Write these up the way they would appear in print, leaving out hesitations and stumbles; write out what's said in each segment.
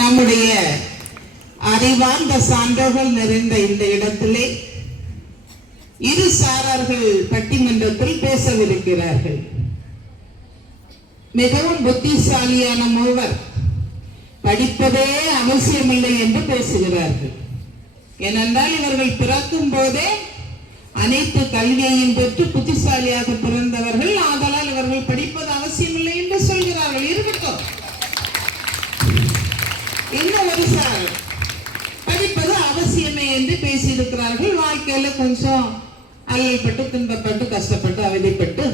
நம்முடைய அறிவார்ந்த சான்றோர்கள் நிறைந்த இந்த இடத்திலே இரு சாரார்கள் பட்டிமன்றத்தில் பேசவிருக்கிறார்கள். மிகவும் புத்திசாலியான மூவர் படிப்பதே அவசியமில்லை என்று பேசுகிறார்கள். ஏனென்றால் இவர்கள் பிறக்கும் போதே அனைத்து கல்வியையும் பெற்று புத்திசாலியாக பிறந்தவர்கள். ஆதலால் இவர்கள் படிப்பது அவசியமில்லை என்று சொல்கிறார்கள். இருக்கட்டும், இன்னும் ஒரு சார் படிப்பது அவசியமே என்று பேசியிருக்கிறார்கள். வாழ்க்கையில கொஞ்சம் அல்லல்பட்டு துன்பப்பட்டு கஷ்டப்பட்டு அவதிப்பட்டு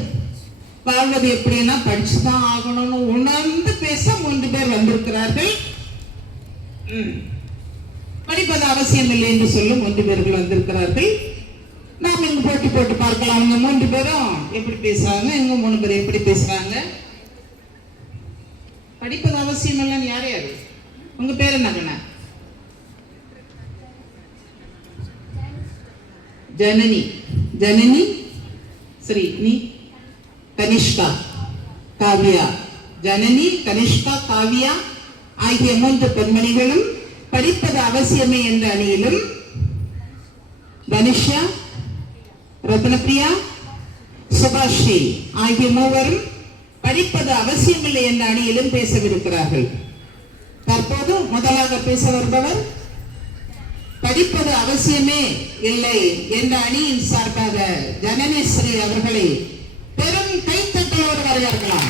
வாழ்வது எப்படின்னா படிச்சுதான் ஆகணும்னு உணர்ந்து பேச 3 பேர் வந்திருக்கிறார்கள். படிப்பது அவசியம் இல்லை என்று சொல்லும் 3 பேர்கள் வந்திருக்கிறார்கள். நாம் இங்கு போட்டி போட்டு பார்க்கலாம். அவங்க 3 பேரும் எப்படி பேசுறாங்க, இவங்க 3 பேர் எப்படி பேசுறாங்க. படிப்பது அவசியம் இல்லைன்னு யார் யாரு? உங்க பேர் என்ன கண்ணா? ஜனனி, ஜனனி, ஸ்ரீ, கனிஷ்கா, காவியா. ஜனனி, கனிஷ்கா, காவியா ஆகிய 3 பெண்மணிகளும் படிப்பது அவசியமே என்ற அணியிலும், தனுஷா, ரத்னபிரியா, சுபாஸ்ரீ ஆகிய 3வரும் படிப்பது அவசியமில்லை என்ற அணியிலும் பேசவிருக்கிறார்கள். தற்போது முதலாக பேச வருபவர் படிப்பது அவசியமே இல்லை என்ற அணியின் சார்பாக ஜனனேஸ்வரி அவர்களை பெரும் கைத்தட்டலோடு வரவேற்கலாம்.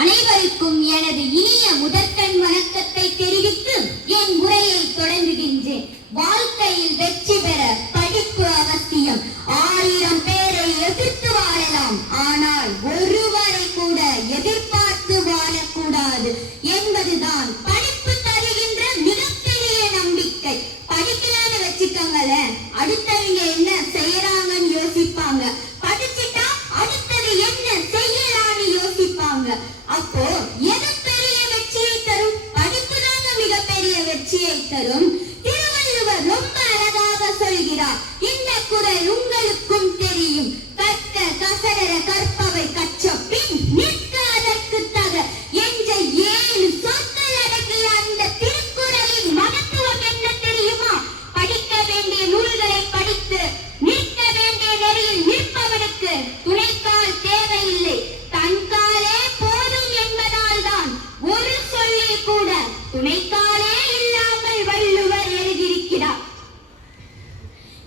அனைவருக்கும் எனது இனிய முதற்கண் வணக்கத்தை தெரிவித்து என் உரையை தொடங்குகின்றேன். வாழ்க்கையில் வெற்றி பெற படிப்பு அவசியம். 1000 பேரை எதிர்த்து வாழலாம், ஆனால் ஒருவரை கூட எதிர்பார்த்து வாழக்கூடாது என்பதுதான் படிப்பு தருகின்ற மிகப்பெரிய நம்பிக்கை. படிக்கலான்னு வச்சுக்கோங்களேன், அடுத்தவங்க என்ன செய்யறாங்கன்னு யோசிப்பாங்க. படிச்சுட்டா அடுத்தது என்ன செய்யலான்னு யோசிப்பாங்க. அப்போ எது பெரிய வெற்றியை தரும்? படிப்பு தாங்க மிகப்பெரிய வெற்றியை தரும். திருவள்ளுவர் ரொம்ப அழகாக சொல்கிறார், இந்த குறள் உங்களுக்கும் தெரியும். கற்க கசடர கற்பவை கற்ற பின் நிற்க அதற்கு தக என்ற 7 சொற்கள் அடங்கிய அந்த திருக்குறளின் மகத்துவம் என்ன தெரியுமா? படிக்க வேண்டிய நூல்களை படித்து நிற்க வேண்டிய நெறியில் நிற்பவனுக்கு துணைக்கால் தேவையில்லை, தன்காலே போதும் என்பதால் தான் ஒரு சொல்லில் கூட துணைக்காலே இல்லாமல் வள்ளுவர் எழுதியிருக்கிறார்.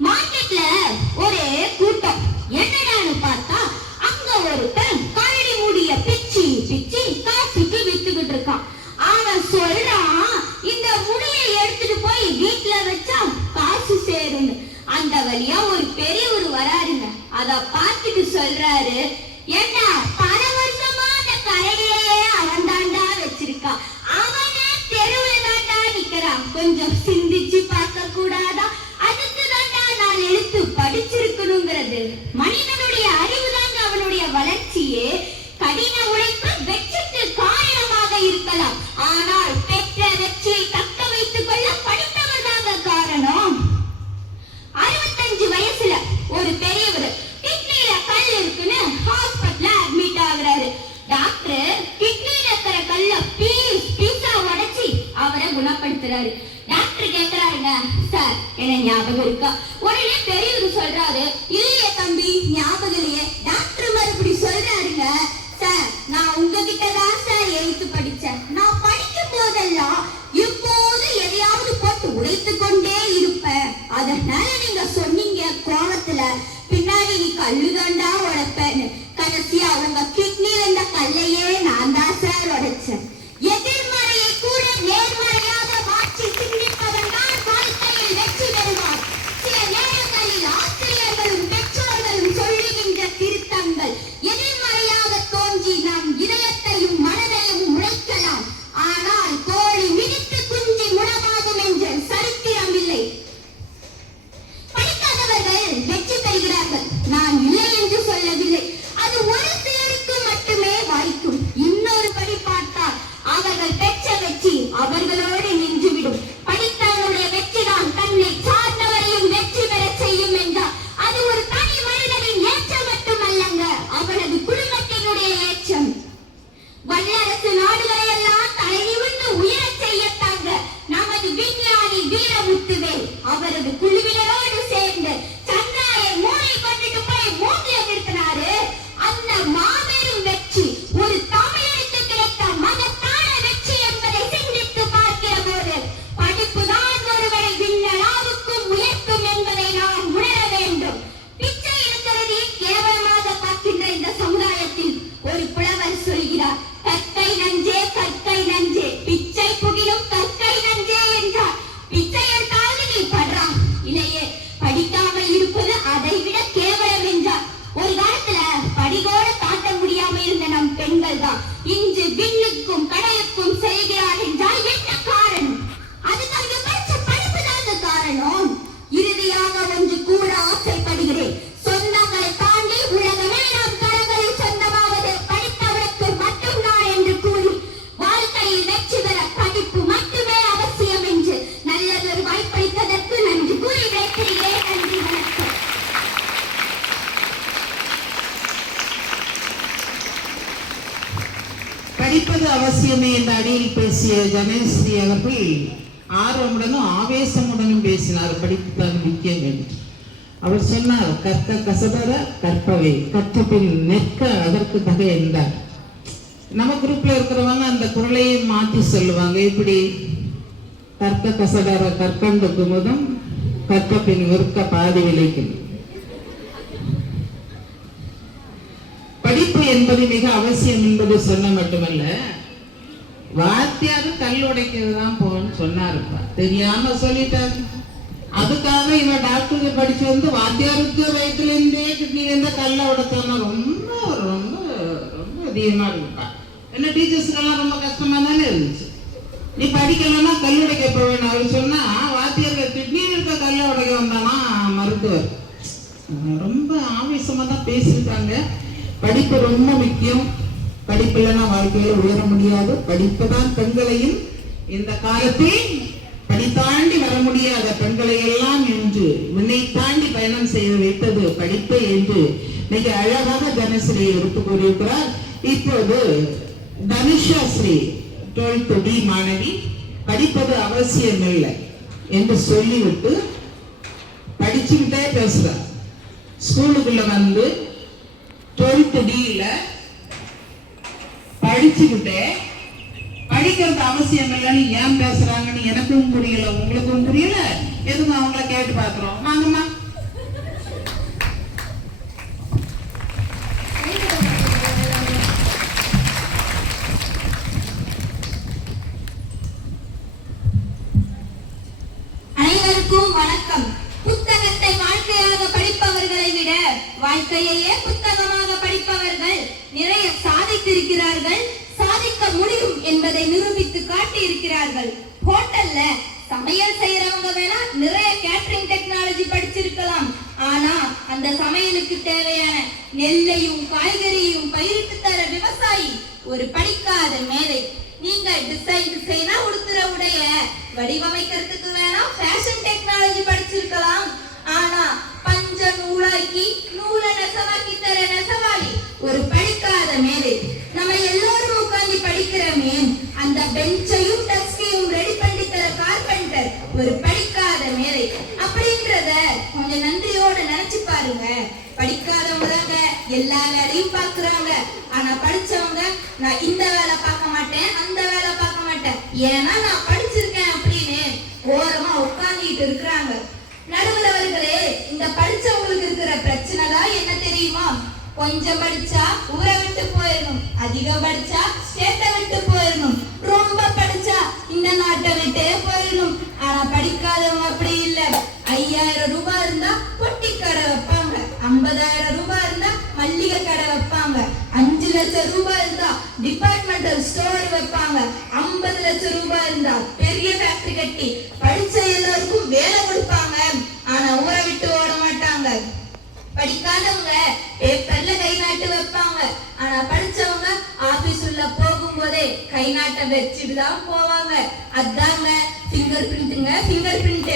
மார்க்கெட்ல ஒரே கூட்டம். என்னடான்னு பார்த்தா அங்க ஒருத்தன் கரடி முடிய பிச்சி பிச்சி காசுக்கு வித்துக்கிட்டு இருக்கான். அவன் சொல்றான், இந்த முடியை எடுத்துட்டு போய் வீட்டுல வச்சா காசு சேரும்னு. அந்த வழியா ஒரு பெரியவர் வராருங்க. அத பார்த்துட்டு சொல்றாரு, ஏண்டா பல வருஷமா அந்த கரடியே அவன் தாண்டா வச்சிருக்கான், அவனே தெருவுல தாண்டா நிக்கிறான், கொஞ்சம் சிந்திச்சு பார்க்க கூடாதா? அதுக்கு தாண்டா நான் எழுத்து படிச்சிருக்கணுங்கிறது. மனிதனுடைய அறிவு தாங்க அவனுடைய வளர்ச்சியே. கடின உழைப்பு வெற்றிக்கு காரணமாக இருக்கலாம், ஆனால் பெற்ற வெற்றியை தக்க வைத்துக் கொள்ள படித்தவர் தாங்க காரணம். 65 வயசுல ஒரு பெரியவர் கிட்னில கல் இருக்குன்னு ஹாஸ்பிட்டல்ல அட்மிட் ஆகுறாரு. டாக்டர் கிட்னில இருக்கிற கல்ல பீஸா உடைச்சி அவரை குணப்படுத்துறாரு. டாக்டர் கேக்குறாருங்க, சார் என்ன ஞாபகம் இருக்கா? உடனே பெரியவர் சொல்றாரு, இல்லையே தம்பி ஞாபகம் இல்லையே. டாக்டர் மறுபடி சொல்றாருங்க, சார் நான் உங்ககிட்ட தான் சார் எழுத்து படிச்சேன். நான் படிக்கும் போதெல்லாம் இப்போது எதையாவது போட்டு உடைத்து கொண்டே இருப்பேன். அதனால நீங்க சொன்னீங்க கோவத்துல, பின்னாடி நீ கல்லுதாண்டா உடைப்பேன்னு. கடைசியா உங்க கிட்னில இருந்த கல்லையே நான் தான் சார் உடைச்சேன். எதிர்மறையை கூட நேர்மறையாக மாற்றி சிந்திப்பவன் தான் வாழ்க்கையில் வெற்றி பெறுவார். சில நேரங்களில் ஆசிரியர்களும் பெற்றோர்களும் சொல்லுகின்ற திருத்தங்கள் எதிர்மறையாக தோன்றி நம் இதயத்தையும் மனதையும் உடைக்கலாம். ஆனால் கோழி மிதித்து குஞ்சு உணவாகும் என்று சரித்திரம் இல்லை. படிக்காதவர்கள் வெற்றி பெறுகிறார்கள், நான் இல்லை என்று படிப்பது அவசியமே என்ற அடியில் பேசிய ஜனேஸ்ரீ அவர்கள் ஆர்வமுடனும் ஆவேசமுடனும் பேசினார். படிப்பு தான் முக்கியம் என்று அவர் சொன்னார். கற்க கசடர கற்பவை கற்றபின் நிற்க அதற்கு தகை என்றார். நம்ம குரூப்ல இருக்கிறவங்க அந்த குரலையை மாற்றி சொல்லுவாங்க. இப்படி கற்க கசடர கற்கண்டு குமுதம் கற்ற பின் விற்க பாதி விளைக்கும். படிப்பு என்பது மிக அவசியம் என்பது சொன்ன மட்டுமல்ல, வாத்தியாரு கல் உடைக்கிறது தான் போன்னு சொன்னாருப்பா. தெரியாம சொல்லிட்டாரு. அதுக்காக இவன் டாக்டருக்கு படிச்சு வந்து வாத்தியாருக்கு வயிற்றுல இருந்தே கிட்னில இருந்த கல்லை உடைச்சானா ரொம்ப ரொம்ப ரொம்ப அதிகமா இருக்குப்பா. என்ன டீச்சர்ஸ்க்கெல்லாம் ரொம்ப கஷ்டமா தானே இருந்துச்சு. நீ படிக்கலன்னா கல் உடைக்க போவேன் அவர் சொன்னா, வாத்தியாருக்கு கிட்னியில் இருக்க கல்லை உடைக்க வந்தானா மருத்துவர். ரொம்ப ஆவேசமா தான் பேசியிருக்காங்க. படிப்பு ரொம்ப முக்கியம். படிப்பு இல்லைன்னா வாழ்க்கையில உயர முடியாது. படிப்பு தான் பெண்களையும் இந்த காலத்தில் படித்தாண்டி வர முடியாத பெண்களை எல்லாம் என்று விண்ணை தாண்டி பயணம் செய்து வைத்தது படிப்பு என்று மிக அழகாக தனஸ்ரீ எடுத்து கூறியிருக்கிறார். இப்போது தனுஷா ஸ்ரீ 12th D மாணவி படிப்பது அவசியம் இல்லை என்று சொல்லிவிட்டு படிச்சுக்கிட்டே பேசுறார். ஸ்கூலுக்குள்ள வந்து 12th D படிச்சுக்கிட்டே படிக்கிறது அவசியம் இல்லைன்னு ஏன் பேசுறாங்கன்னு எனக்கும் புரியல, உங்களுக்கும் புரியல. எதுவும் அவங்கள கேட்டு பாக்குறோம். வாங்கம்மா. அனைவருக்கும் வணக்கம். புத்தகத்தை வாழ்க்கையாக படிப்பவர்களை விட வாழ்க்கையையே புத்தகமாக படிப்பவர்கள் நிறைய சாதித்திருக்கிறார்கள், சாதிக்க முடியும் என்பதை நிரூபித்து காட்டி இருக்கிறார்கள். ஹோட்டல்ல சமையல் செய்யறவங்க வேணா நிறைய கேட்டரிங் டெக்னாலஜி படிச்சிருக்கலாம். ஆனா அந்த சமையலுக்கு தேவையான நெல்லையும் காய்கறியும் பயிரிட்டு தர விவசாயி ஒரு படிக்காத மேதை. நீங்க டிசைனா உடுத்துற உடைய வடிவமைக்கிறதுக்கு வேணா ஃபேஷன் டெக்னாலஜி படிச்சிருக்கலாம். ஆனா பஞ்ச நூலாக்கி நூலை நெசவாக்கி தர நெசவாளி ஒரு படிக்காத மேதை. நம்ம எல்லாரும் உட்கார்ந்து படிக்கிறோமே, அந்த பெஞ்சையும் டெஸ்கையும் ரெடி பண்ணி தர கார்பெண்டர் ஒரு படிக்காத மேதை. அப்படின்றத கொஞ்சம் நன்றியோட நினைச்சு பாருங்க. படிக்காதவங்க தாங்க எல்லா வேலையும் பாக்குறாங்க. ஆனா படிச்சவங்க நான் இந்த வேலை பார்க்க மாட்டேன், அந்த வேலை பார்க்க மாட்டேன், ஏன்னா நான் படிச்சிருக்கேன் அப்படின்னு ஓரமா உட்கார்ந்துட்டு இருக்கிறாங்க. நடுவர்களே, இந்த படிச்சவங்களுக்கு இருக்கிற பிரச்சனை தான் என்ன தெரியுமா? கொஞ்சம் படிச்சா ஊரை விட்டு போயிடணும், அதிகம் படிச்சா ஸ்டேட்டை விட்டு போயிடணும், ரொம்ப படிச்சா இந்த நாட்டை விட்டே போயிடணும். ஆனா படிக்காதவங்க அப்படி இல்லை. 5000 ரூபாய் இருந்தா பொட்டி கடை வைப்பாங்க, 50000 ரூபாய் இருந்தா மல்லிகை கடை வைப்பாங்க, 5 லட்சம் ரூபாய் இருந்தா டிபார்ட்மெண்டல் ஸ்டோர் வைப்பாங்க, 50 லட்சம் ரூபாய் இருந்தா பெரிய ஃபேக்டரி கட்டி படிச்ச எல்லாருக்கும் வேலை கொடுப்பாங்க. ஆனா ஊரை விட்டு ஓட மாட்டாங்க. படிக்காதவங்க பேப்பர்ல கை நாட்டு வைப்பாங்க. ஆனா படிச்சவங்க ஆபீஸ் உள்ள போகும்போதே கை நாட்டை வச்சுட்டு தான் போவாங்க. அதாங்க ஃபிங்கர் பிரிண்ட்டுங்க. ஃபிங்கர் பிரிண்ட்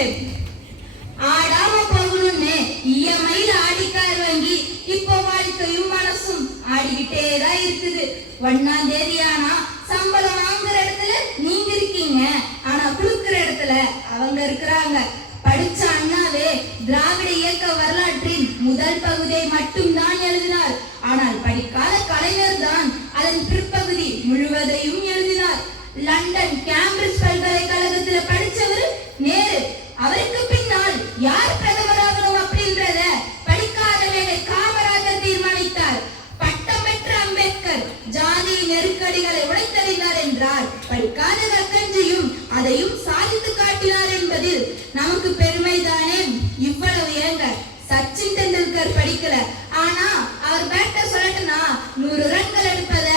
ஆடாம போகணும்னு இஎம்ஐல ஆடிக்கார் வாங்கி இப்போ வாழ்க்கையும் மனசும் ஆடிக்கிட்டே தான் இருக்குது. 1ஆம் தேதி ஆனா சம்பளம் வாங்குற இடத்துல நீங்க இருக்கீங்க, ஆனா குடுக்கிற இடத்துல அவங்க இருக்கிறாங்க. படிச்ச அண்ணாவே திராவிட இயக்க வரலாற்றின் முதல் பகுதியை மட்டும்தான் எழுதினார். ஆனால் படிக்காத கலைஞர் தான் அதன் பிற்பகுதி முழுவதையும் எழுதினார். லண்டன் கேம்பிரிட்ஜ் பல்கலைக்கழகத்தில் படிச்சவர் நேரு. அவருக்கு பின்னால் யார் பிரதமராகணும் அப்படின்றத படிக்காத வேலை காமராஜர் தீர்மானித்தார். பட்டம் பெற்ற அம்பேத்கர் ஜாதி நெருக்கடிகளை உடைத்தறிந்தார் என்றார். படிக்காத கக்கஞ்சியும் அதையும் சாதித்து காட்டினார் என்பதில் நமக்கு பெருமைதானே. இவ்வளவு ஏங்க சச்சின் டெண்டுல்கர் படிக்கல, ஆனா அவர் பேட்ட சொல்லட்டுனா 100 ரன்கள் எடுப்பத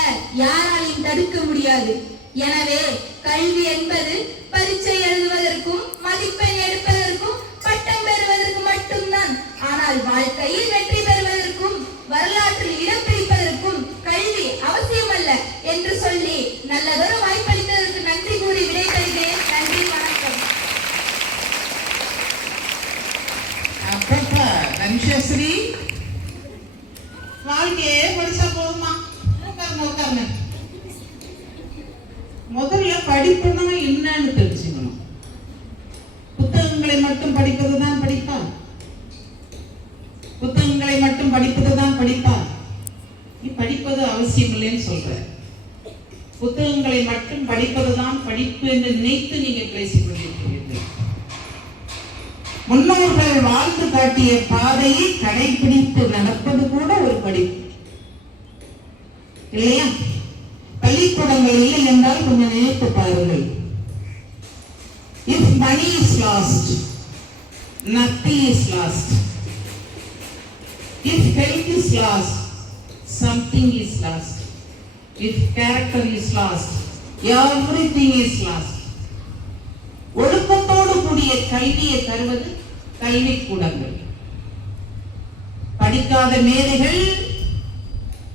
யாராலையும் தடுக்க முடியாது. எனவே கல்வி என்பது பரீட்சை எழுதுவதற்கும் மதிப்பெண் எடுப்பதற்கும் பட்டம் பெறுவதற்கு மட்டும்தான். ஆனால் வாழ்க்கையில் வெற்றி பெறுவதற்கும் வரலாற்றில் இடம் பிடிப்பதற்கும் கல்வி அவசியம் அல்ல என்று சொல்லி நல்லதொரு வாய்ப்பளித்ததற்கு நன்றி கூறி விடைபெறுகிறேன். நன்றி, வணக்கம். தனுஷஸ்ரீ, வாழ்க்கையே படிச்சா போதுமா? உட்காருங்க. படிப்புனா என்னன்னு தெரிஞ்சுக்கணும். புத்தகங்களை மட்டும் படிப்பதுதான் படிப்பா? புத்தகங்களை மட்டும் படிப்பதுதான் படிப்பா? நீ படிப்பது அவசியம் இல்லைன்னு சொல்ற. புத்தகங்களை மட்டும் படிப்பதுதான் படிப்பு என்று நினைத்து நீங்க பேசிக் கொண்டிருக்கிறீர்கள். முன்னோர்கள் வாழ்ந்து காட்டிய பாதையை கடைபிடித்து நடப்பது கூட ஒரு படிப்பு இல்லையா? பள்ளிக்கூடங்கள் இல்லை என்றால் கொஞ்சம் நினைத்து பாருங்கள். If money is lost, nothing is lost. If health is lost, something is lost. If character is lost, everything is lost. ஒழுக்கத்தோடு கூடிய கல்வியை தருவது கல்விக்கூடங்கள். படிக்காத மேதைகள்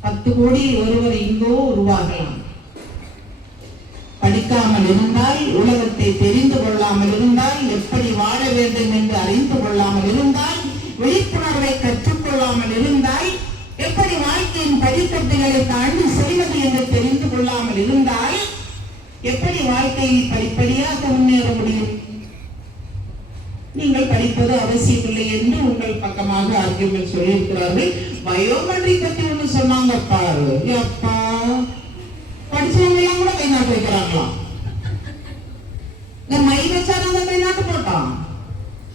10 கோடியில் ஒருவர் இங்கோ உருவாகலாம். படிக்காமல் இருந்தால், உலகத்தை தெரிந்து கொள்ளாமல் இருந்தால், எப்படி வாழ வேண்டும் என்று அறிந்து கொள்ளாமல் இருந்தால், விழிப்புணர்வை கற்றுக்கொள்ளாமல் இருந்தால், எப்படி வாழ்க்கையின் படிக்கட்டுகளை தாண்டி செல்வது என்று தெரிந்து கொள்ளாமல் இருந்தால், எப்படி வாழ்க்கையில் படிப்படியாக முன்னேற முடியும்? நீங்கள் படிப்பது அவசியம் இல்லை என்று உங்கள் பக்கமாக ஆர்கியூமெண்ட் சொல்லியிருக்கிறார்கள். பயோமெட்ரிக் பற்றி ஒண்ணு சொன்னாங்க பாரு. அப்பா, படிச்சவங்க எல்லாம் கூட கை நாட்டு வைக்கிறாங்களாம். இந்த மை வச்சாதான் கை நாட்டு போட்டான்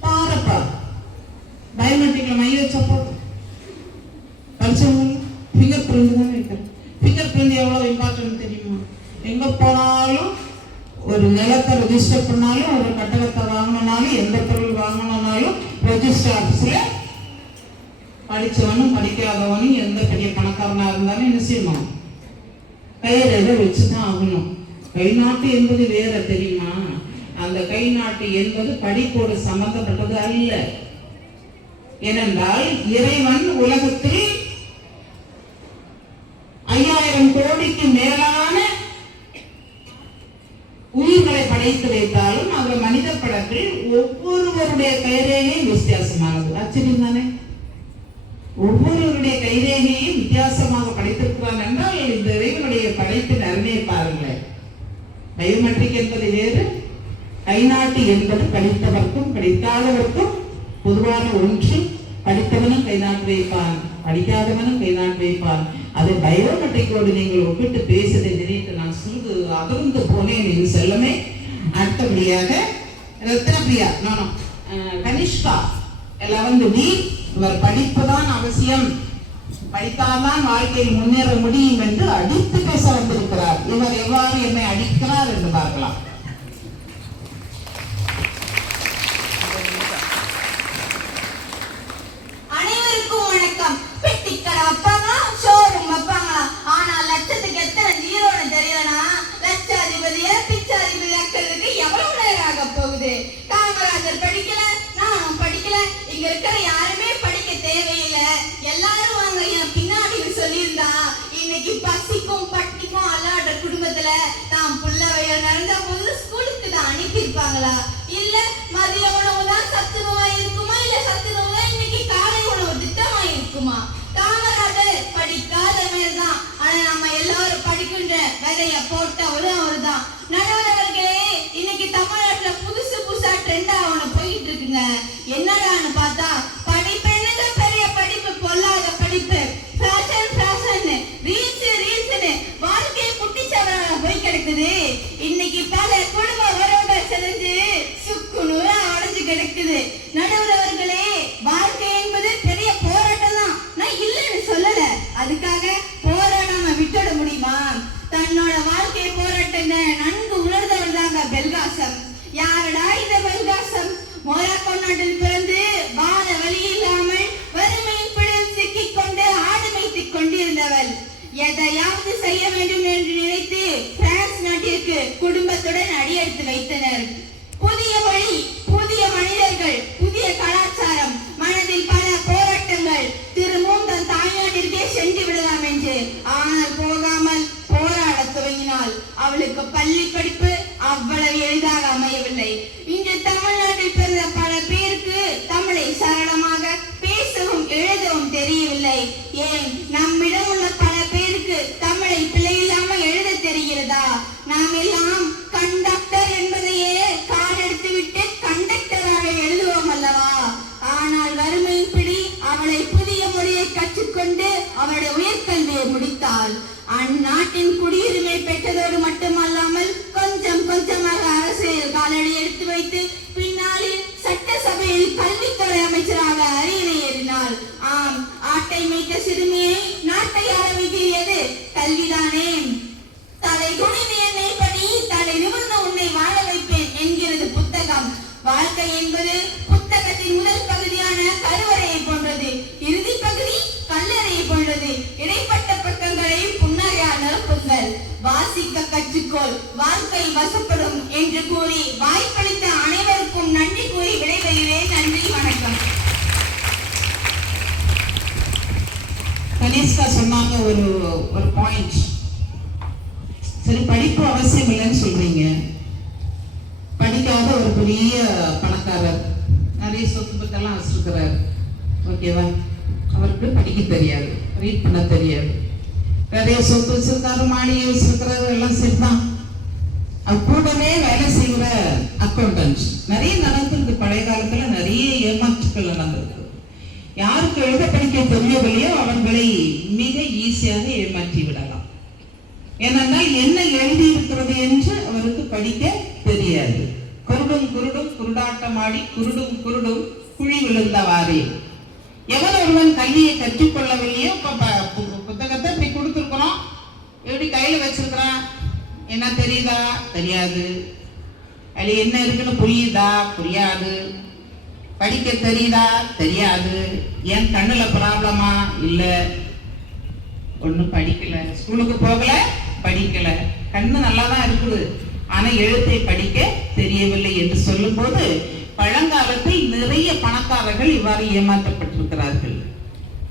பாருப்பா. பயோமெட்ரிக்ல மை வச்சா போட்டோம். படிச்சவங்க ஃபிங்கர் பிரிண்ட் தான் வைக்கிறேன். ஃபிங்கர் பிரிண்ட் எவ்வளவு இம்பார்ட்டன்ட் தெரியுமா? எங்க போனாலும், ஒரு நிலத்தை ரெஜிஸ்டர் பண்ணாலும், ஒரு கட்டடத்தை வாங்கணும்னாலும், எந்த பொருள் வாங்கணும்னாலும் ரெஜிஸ்டர் ஆபீஸ்ல படிச்சவனும் படிக்காதவனும் எந்த பெரிய பணக்காரனா இருந்தாலும் என்ன செய்யணும்? கைரேகை வச்சுதான் ஆகணும். கை நாட்டு என்பது வேற தெரியுமா? அந்த கை நாட்டு என்பது படிப்போடு சம்பந்தப்பட்டது அல்ல. ஏனென்றால் இறைவன் உலகத்தில் 5000 கோடிக்கு மேலான உயிர்களை படைத்து வைத்தாலும் அந்த மனித படத்தில் ஒவ்வொருவருடைய கைரேகையும் வித்தியாசமானது. ஆச்சரியம் தானே? ஒவ்வொருவருடைய கைரேகையும் வித்தியாசமாக படைத்திருக்கிறான் என்றால் இந்த இறைவனுடைய படைப்பின் அருமையை பாருங்களேன். பயோமெட்ரிக் என்பது வேறு, கைநாட்டு என்பது படித்தவர்க்கும் படிக்காதவர்க்கும் பொதுவான ஒன்று. படித்தவனும் கை நாட்டு வைப்பான், படிக்காதவனும் கை நாட்டு வைப்பான். அதை பயோமெட்ரிக்கோடு நீங்கள் ஒப்பிட்டு பேசுவதை நினைத்து நான் சிறிது அதிர்ந்து போனேன் என் செல்லமே. அடுத்தபடியாக ரத்னபிரியா, கனிஷ்கா 11th D, இவர் படிப்புதான் அவசியம், படித்தால்தான் வாழ்க்கையில் முன்னேற முடியும் என்று அடித்து பேச வந்திருக்கிறார். இவர் எவ்வாறு என்னை அடிக்கிறார் என்று பார்க்கலாம். அனைவருக்கும் வணக்கம். பெட்டிக்கடை வைப்பாங்க, ஷோரூம் வைப்பாங்க. ஆனா லட்சத்துக்கு எத்தனை ஜீரோன்னு தெரியலனா லட்சாதிபதிய பிச்சாதிபதி ஆக்கிறதுக்கு எவ்வளவு நேரம் ஆக போகுது? காமராஜர் படிக்கல, நானும் படிக்கல, இங்க இருக்கிற யாருமே படிக்க தேவையில்லை, எல்லாரும் வாங்க என் பின்னாடி சொல்லியிருந்தா இன்னைக்கு பசிக்கும் பட்டிக்கும் அல்லாடுற குடும்பத்துல தான் புள்ள வயல் நடந்த போது ஸ்கூலுக்கு தான் அனுப்பியிருப்பாங்களா? இல்ல மதிய உணவு தான் சத்துணவா இருக்குமா? இல்ல சத்துணவு தான் இன்னைக்கு காலை உணவு திட்டமா இருக்குமா? காமராஜர் படிக்காத மேல்தான், ஆனா நம்ம எல்லாரும் படிக்கின்ற விதைய போட்டவரும் அவருதான். நடுவர்களே, இன்னைக்கு தமிழ்நாட்டுல புதுசு புதுசா ட்ரெண்டா ஒண்ணு போயிட்டு இருக்குங்க. என்னடான்னு பார்த்தா படிப்பு என்னங்க பெரிய படிப்பு, பொல்லாத படிப்பு, ஃபேஷன் ஃபேஷன், ரீல்ஸ்னு வாழ்க்கையை குட்டிச்சவரால போய் கிடக்குது. இன்னைக்கு பல குடும்ப உறவுகள் செஞ்சு சுக்குநூறா அடைஞ்சு கிடக்குது. நடுவர்களே, வாழ்க்கை என்பது பெரிய போராட்டம் தான், நான் இல்லைன்னு சொல்லல. அதுக்காக போராடாம விட்டுட முடியுமா? தன்னோட வாழ்க்கை போராட்டம் நன்கு உணர்ந்தவர் தாங்க பெல்காசம். யாரடா இந்த பெல்காசம்? மொராக்கோ நாட்டில் பிறந்து வாத வழி இல்லாமல் வறுமையின் பிடியில் சிக்கிக் கொண்டு ஆடு மேய்த்துக் கொண்டிருந்தவள். எதையாவது செய்ய வேண்டும் என்று நினைத்து பிரான்ஸ் நாட்டிற்கு குடும்பத்துடன் அடியெடுத்து வைத்தனர். புதிய வழி, புதிய மனிதர்கள், புதிய கலாச்சாரம், மனதில் பல போராட்டங்கள். திரும்பவும் தன் தாய்நாட்டிற்கே சென்று விடலாம் என்று. ஆனால் போகாமல் போராட துவங்கினாள். அவளுக்கு பள்ளி படிப்பு அவ்வளவு எளிதாக அமையவில்லை. இன்று தமிழ்நாட்டில் பிறந்த பல பேருக்கு தமிழை சரளமாக பேசவும் எழுதவும் தெரியவில்லை. ஏன் நம்மிடம் உள்ள பல பேருக்கு தமிழை பிழையில்லாமல் எழுத தெரிகிறதா? நாம் எல்லாம் கண்ட கல்வியை கற்றுக்கொண்டு அவருடைய உயர்கல்வியை முடித்தால் அந்நாட்டின் குடியுரிமை பெற்றதோடு மட்டுமல்லாமல் கொஞ்சம் கொஞ்சமாக அரசியல் காலடி எடுத்து வைத்து பின்னாளில் சட்டசபையில் கல்வித்துறை அமைச்சராக அரியணை ஏறினாள். ஆம், ஆட்டை மேய்த்த சிறுமியை நாட்டை ஆள வைக்கிறது கல்விதானே. தலை குனிந்து என்னை படி, தலை நிமிர்ந்து உன்னை வாழ வைப்பேன் என்கிறது புத்தகம். வாழ்க்கை என்பது புத்தகத்தின் முதல் பகுதியான கருவறையை போன்றது, இறுதி பகுதி கல்லறையை போன்றது. இடைப்பட்ட பக்கங்களை புன்னகையால் நிரப்புங்கள். வாசிக்க கற்றுக்கொள், வாழ்க்கை வசப்படும் என்று கூறி வாய்ப்பளித்த அனைவருக்கும் நன்றி கூறி விடைபெறுகிறேன். நன்றி, வணக்கம். கனிஷ்கா சொன்னாங்க ஒரு பாயிண்ட். சரி, படிப்பு அவசியம் இல்லைன்னு சொல்றீங்க. படிக்காத ஒரு பெரிய பணக்காரர், நிறைய சொத்து பத்தெல்லாம் வச்சிருக்கிறார், ஓகேவா? அவருக்கு படிக்க தெரியாது, ரீட் பண்ண தெரியாது. நிறைய சொத்து வச்சிருக்காரு, மாடியை வச்சிருக்கிறாரு, எல்லாம் சரிதான். அது கூடவே வேலை செய்கிற அக்கௌண்டன்ட் நிறைய நடந்திருக்கு. பழைய காலத்துல நிறைய ஏமாற்றுக்கள் நடந்திருக்கு. யாருக்கு எழுத படிக்க தெரியவில்லையோ அவர்களை மிக ஈஸியாக ஏமாற்றி விடலாம். ஏனென்றால் என்ன எழுதி இருக்கிறது என்று அவருக்கு படிக்க தெரியாது. குருடும் குருடும் குருடாட்டமாடி குருடும் குருடும் குழி விழுந்தவாறே. எவன் ஒருவன் கல்வியை கற்றுக்கொள்ளவில்லையோ, புத்தகத்தை இப்படி கொடுத்துருக்கிறோம், எப்படி கையில வச்சிருக்கிறான், என்ன தெரியுதா? தெரியாது. அது என்ன இருக்குன்னு புரியுதா? புரியாது. படிக்க தெரியுதா? தெரியாது. ஏன் கண்ணுல ப்ராப்ளமா? இல்ல, ஒன்னும் படிக்கல, ஸ்கூலுக்கு போகல, படிக்கல, கண்ணு நல்லா தான் இருக்குது, ஆனா எழுத்தை படிக்க தெரியவில்லை என்று சொல்லும் போது பழங்காலத்தில் நிறைய பணக்காரர்கள் இவ்வாறு ஏமாற்றப்பட்டிருக்கிறார்கள்.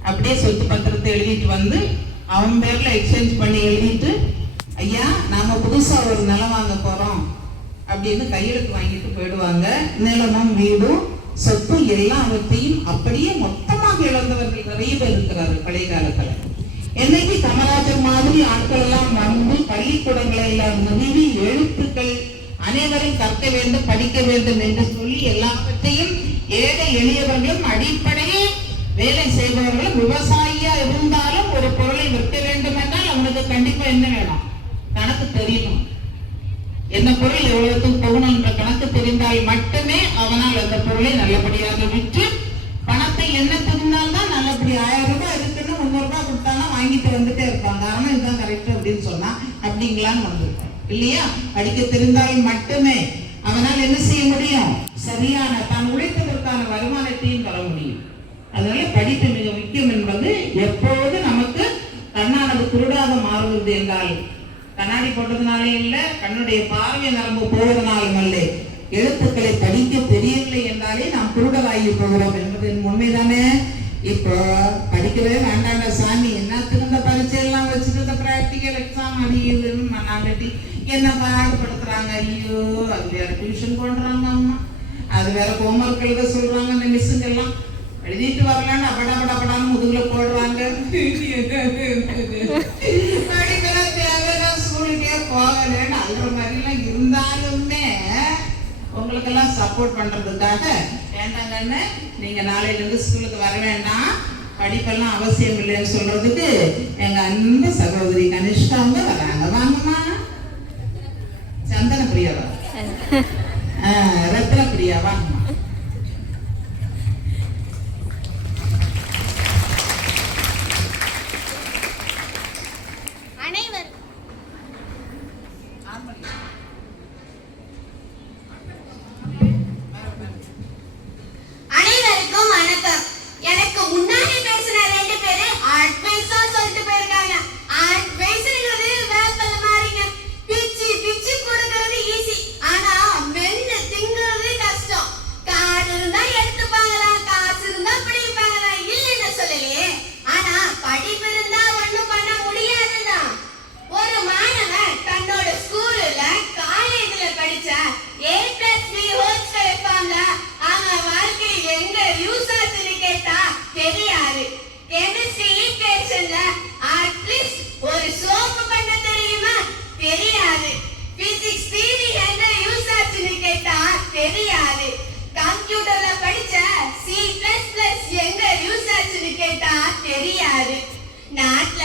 அப்படியே சொத்து பத்திரத்தை எழுதிட்டு வந்து அவன் பேர்ல எக்ஸ்சேஞ்ச் பண்ணி எழுதிட்டு, ஐயா நாம புதுசா ஒரு நிலம் வாங்க போறோம் அப்படின்னு கையெழுத்து வாங்கிட்டு போயிடுவாங்க. நிலமும் வீடும் சொத்து எல்லாவற்றையும் அப்படியே மொத்தமாக இழந்தவர்கள் நிறைய பேர் இருக்கிறார்கள் பழைய காலத்துல. என்னைக்கு காமராஜர் மாதிரி ஆட்கள் எல்லாம் வந்து பள்ளிக்கூடங்களை எல்லாம் நிறுவி எழுத்துக்கள் அனைவரும் கற்க வேண்டும், படிக்க வேண்டும் என்று சொல்லி எல்லாவற்றையும் ஏழை எளியவர்களும் அடிப்படையில் வேலை செய்பவர்களும் விவசாயியா இருந்தாலும் ஒரு பொருளை விற்க வேண்டும் என்றால் அவனுக்கு கண்டிப்பா என்ன வேணும்? கணக்கு தெரியணும். என்ன பொருள் எவ்வளவுக்கு போகணும் என்ற கணக்கு தெரிந்தால் மட்டுமே அவனால் அந்த பொருளை நல்லபடியாக விற்று பணத்தை என்ன தெரிந்தால்தான் நல்லபடி 1000 ரூபாய் இருக்குன்னு 300 ரூபாய் கொடுத்தானா வாங்கிட்டு வந்துட்டே இருப்பாங்க. ஆனா இதுதான் கரெக்ட் அப்படின்னு சொன்னா அப்படிங்களான்னு வந்திருக்கோம் இல்லையா? படிக்க தெரிந்தால் மட்டுமே அவனால் என்ன செய்ய முடியும்? சரியான தான் உழைத்ததற்கான வருமானத்தையும் பெற முடியும். அதனால படிப்பு மிக முக்கியம் என்பது எப்போது நமக்கு கண்ணானது குருடாக மாறுவது என்றால் கண்ணாடி போட்டதுனாலே இல்லை, கண்ணுடைய பார்வை நரம்பு போவதனாலும் அல்ல, எழுத்துக்களை படிக்க தெரியவில்லை என்றாலே நாம் குருடராகி போகிறோம் என்பது உண்மைதானே. இப்போ படிக்கவே வேண்டாண்ட சாமி, என்னத்துக்கு இந்த பரீட்சை எல்லாம் வச்சுட்டு இந்த பிராக்டிக்கல் எக்ஸாம் அடிக்குதுன்னு மண்ணாங்கட்டி என்ன பாடுபடுத்துறாங்க. ஐயோ, அது வேற டியூஷன் போடுறாங்க அம்மா, அது வேற ஹோம்ஒர்க் எழுத சொல்றாங்க. இந்த மிஸ்ஸுங்கெல்லாம் எழுதிட்டு வரலான்னு அப்படான்னு முதுகுல போடுறாங்க. படிக்கலாம் தேவைதான், ஸ்கூலுக்கே போகலன்னு அல்ற மாதிரிலாம் இருந்தாலுமே உங்களுக்கெல்லாம் சப்போர்ட் பண்றதுக்காக வேண்டாங்கன்னு நீங்க நாளையில இருந்து ஸ்கூலுக்கு வர வேண்டாம், படிப்பெல்லாம் அவசியம் இல்லைன்னு சொல்றதுக்கு எங்க அன்பு சகோதரி கனிஷ்காங்க வராங்க. வாங்கம்மா. சந்தன பிரியாவா? ரத்ன பிரியா வாங்கம்மா. அனைவருக்கும் வணக்கம். எனக்கு முன்னாடி பேசின 2 பேரு அட்வைஸா சொல்லிட்டு போயிருக்காங்க. அட்வைஸ்ங்கிறது வேப்பல மாறிங்க, பிச்சு பிச்சு கொடுக்கிறது ஈஸி, ஆனா மென்னு திங்கிறது கஷ்டம். தெரியாது. நாட்டுல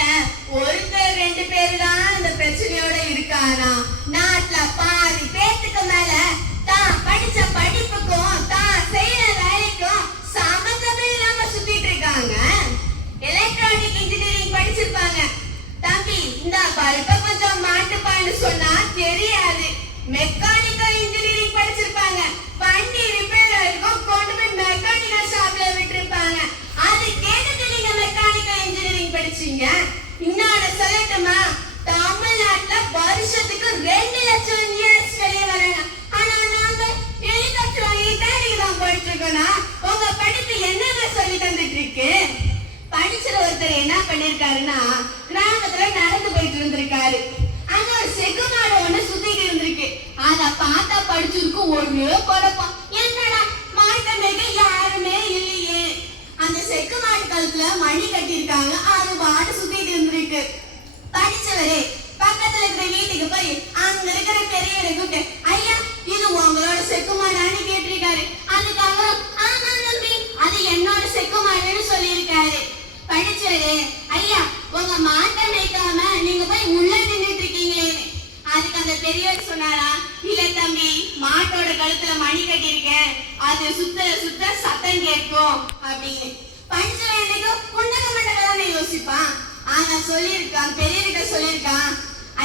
ஒருத்தர் 2 பேரு தான் இந்த பிரச்சனையோட இருக்கானா. நாட்டுல பாதி பேத்துக்கு மேல தான் படிச்ச படிப்புக்கும் தான் செய்யற வேலைக்கும் சம்மந்தமே இல்லாம சுத்திட்டு இருக்காங்க. எலக்ட்ரானிக் இன்ஜினியரிங் படிச்சிருப்பாங்க. தம்பி இந்த பல்ப கொஞ்சம் மாட்டுப்பான்னு சொன்னா தெரியாது. மெக்கானிக்கல் இன்ஜினியரிங் படிச்சிருப்பாங்க. வண்டி ரிப்பேர் ஆயிருக்கும், கொண்டு போய் மெக்கானிக்கல் ஷாப்ல விட்டுருப்பாங்க. அது கேட்டது நீங்க மெக்கானிக்கல் இன்ஜினியரிங் படிச்சீங்க. இன்னொன்னு சொல்லட்டுமா, தமிழ்நாட்டுல வருஷத்துக்கு 2 லட்சம் இன்ஜினியர்ஸ் வெளியே வராங்க. ஆனா நாங்க ஹெலிகாப்டர் வாங்கி வேலைக்கு தான் போயிட்டு இருக்கோம்னா உங்க படிப்பு என்னங்க சொல்லி தந்துட்டு இருக்கு? படிச்சுற ஒருத்தர் என்ன பண்ணிருக்காருன்னா, கிராமத்துல நடந்து போயிட்டு இருந்திருக்காரு. அங்க ஒரு செகுமாடு ஒண்ணு சுத்திட்டு இருந்திருக்கு. அத பார்த்தா படிச்சிருக்கு ஒரே குழப்பம். என்னடா மாட்டை மேய்க்க யாருமே இல்லையே. அந்த செக்குமாடு கழுத்துல மணி கட்டியிருக்காங்க. அது பாட்டு சுத்திட்டு இருந்திருக்கு. படிச்சவரே பக்கத்துல இருக்கிற வீட்டுக்கு போய் அங்க இருக்கிற பெரியவரை கூப்பிட்டு, ஐயா இது உங்களோட செக்குமாடான்னு கேட்டிருக்காரு. அதுக்காக ஆமா தம்பி அது என்னோட செக்குமாடுன்னு சொல்லியிருக்காரு. படிச்சவரே ஐயா உங்க மாட்டை மேய்க்காம நீங்க போய் உள்ள நின்றுட்டு இருக்கீங்களே. அதுக்கு அந்த பெரியவர் சொன்னாரா, இல்ல தம்பி மாட்டோட கழுத்துல மணி கட்டியிருக்கேன், அது சுத்த சுத்த சத்தம் கேட்கும் அப்படின்னு. படிச்சவன் என்னைக்கு புண்டக மண்டகதானே யோசிப்பான். ஆனா சொல்லியிருக்கான், பெரியவர்கிட்ட சொல்லியிருக்கான்,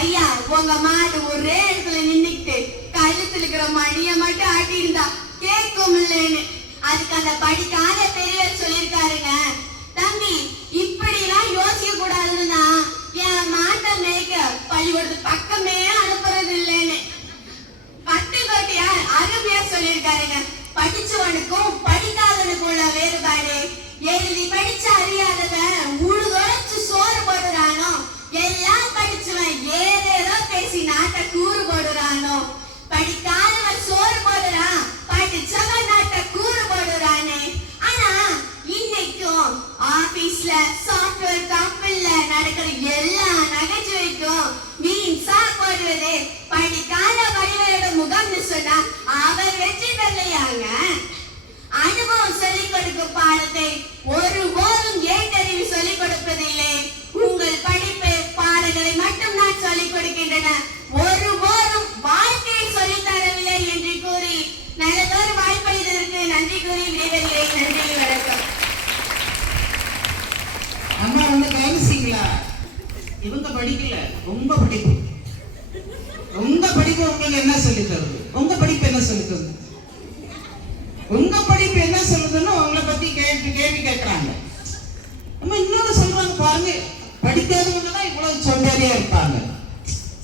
ஐயா உங்க மாடு ஒரே இடத்துல நின்னுக்கிட்டு கழுத்துல இருக்கிற மணிய மட்டும் ஆட்டி இருந்தா கேட்கும் இல்லைன்னு. அதுக்கு அந்த படிக்காத பெரியவர் சொல்லியிருக்காருங்க, தம்பி இப்படி எல்லாம் யோசிக்க கூடாதுன்னா என் மாட்டை மேய்க்க பள்ளிக்கூடத்து பக்கமே அனுப்புறது இல்லைன்னு. பட்டு கோட்டியா அருமையா சொல்லியிருக்காருங்க. படிச்சவனுக்கும் படிக்காதவனுக்கும் உள்ள வேறுபாடு. எழுதி படிச்ச அறியாதவன் உழுதொழைச்சு சோறு போடுறானோ, எல்லாம் படிச்சவன் ஏதேதோ பேசி நாட்டை கூறு போடுறானோ. படிக்காதவன் சோறு போடுறான், படிச்சவன் நாட்டை கூறு போடுறானே. ஆனா இன்னைக்கும் ஆபீஸ்ல சாஃப்ட்வேர் கம்பெனில நடக்கிற எல்லா நகைச்சுவைக்கும் மீன் சாப்பிடுறது படிக்காத வடிவரோட முகம்னு சொன்னா அவர் வெற்றி பெறலையாங்க. அனுபவம் சொல்லிக் கொடுக்கும் பாடத்தை ஒருபோதும் ஏட்டறிவு சொல்லிக் கொடுப்பதில்லை. உங்கள் படிப்பு பாடங்களை மட்டும் நான் சொல்லிக் கொடுக்கின்றன, ஒருபோதும் வாழ்க்கையை சொல்லித் தரவில்லை என்று கூறி நல்லதொரு வாய்ப்பளித்ததற்கு நன்றி கூறி விடைபெறுகிறேன். நன்றி, வணக்கம். அம்மா ஒண்ணு கவனிச்சிங்களா? இவங்க படிக்கல, உங்க படிப்பு உங்களுக்கு என்ன சொல்லி தருது? உங்க படிப்பு என்ன சொல்லி தருது? உங்க படிப்பு என்ன சொல்லுதுன்னு உங்களை பத்தி கேள்வி கேட்கறாங்க. நம்ம இன்னொன்னு சொல்றாங்க பாருங்க, படிக்காதவங்க தான் இவ்வளவு சொந்தரியா இருப்பாங்க.